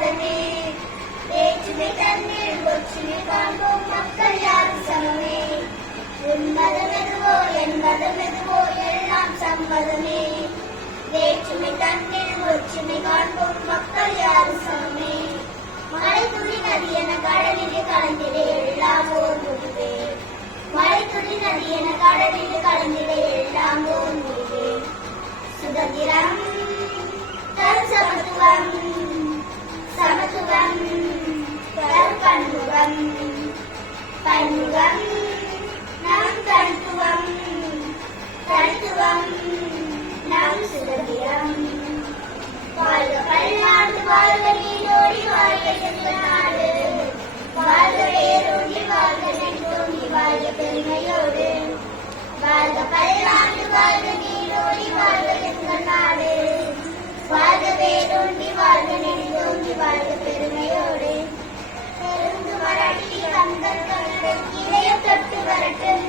சம்மதமே. வேற்றுமை தன்னில் ஒற்றுமை காண்போம் மக்கள் யாரும் சமமே. உன் மதம் எதுவோ என் மதம் எதுவோ எல்லாம் சம்மதமே. வேற்றுமை தன்னில் ஒற்றுமை காண்போம் மக்கள் யாரும் சமமே. மழை துளி நதி என கடலிலே கலந்திட எல்லாம் ஓர் முடிவே. மழை துளி நதி என கடலிலே கலந்திட எல்லாம் ஓர் முடிவே. சுதந்திரம் தரும் சமத்துவம், சமத்துவம் தரும் பன்முகம், பன்முகம் நம் தனித்துவம், தனித்துவம் நம் சுதந்திரம். வாழ்க பல்லாண்டு வாழ்க நீடோடி வாழ்க எங்கள் நாடு. வாழ்க வேரோடி வாழ்க நெஞ்சோடி வாழ்க பெருமையோடு. வாழ்க பல்லாண்டு வாழ்க நீடோடி வாழ்க எங்கள் நாடு. வாழ்க வேரோடி வாழ்க நெஞ்சோடி வாழ்க பெருமையோடு. தெலுங்கு மராட்டி கந்தன் கன்னடம் இளையம் தொட்டு வரட்டும்.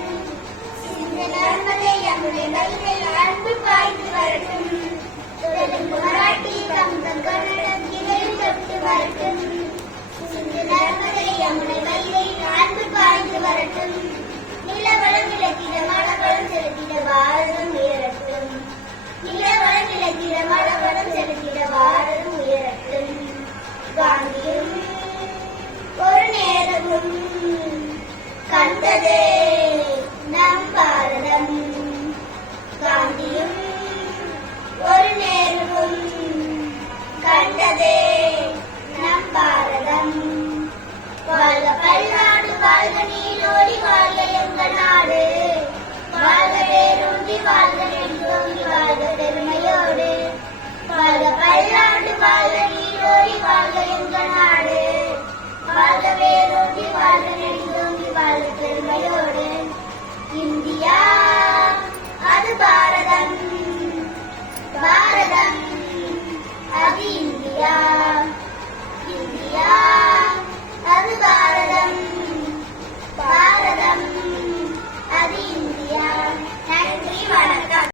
சிந்து நர்மதை யமுனை வைகை அன்பு பாய்ந்து வரட்டும். தெலுங்கு மராட்டி கந்தன் கன்னடம் இளையம் தொட்டு வரட்டும். சிந்து நர்மதை யமுனை வைகை அன்பு பாய்ந்து வரட்டும். நிலவளம் விளக்கிட மலவளம் செலுத்திட பாரதம் உயரட்டும். நிலவளம் விளக்கிட மலவளம் செலுத்திட பாரதம் உயரட்டும். காந்தியும் ஒரு நேரமும் கண்டதே நம் பாரதம். காந்தியும் ஒரு நேரமும் கண்டதே நம் பாரதம். வாழ்க பல்லாண்டு வாழ்க நீடோடி வாழ்க எங்கள் நாடு. வாழ்க வேரூன்றி வாழ்க நெஞ்சோடி வாழ்க பெருமை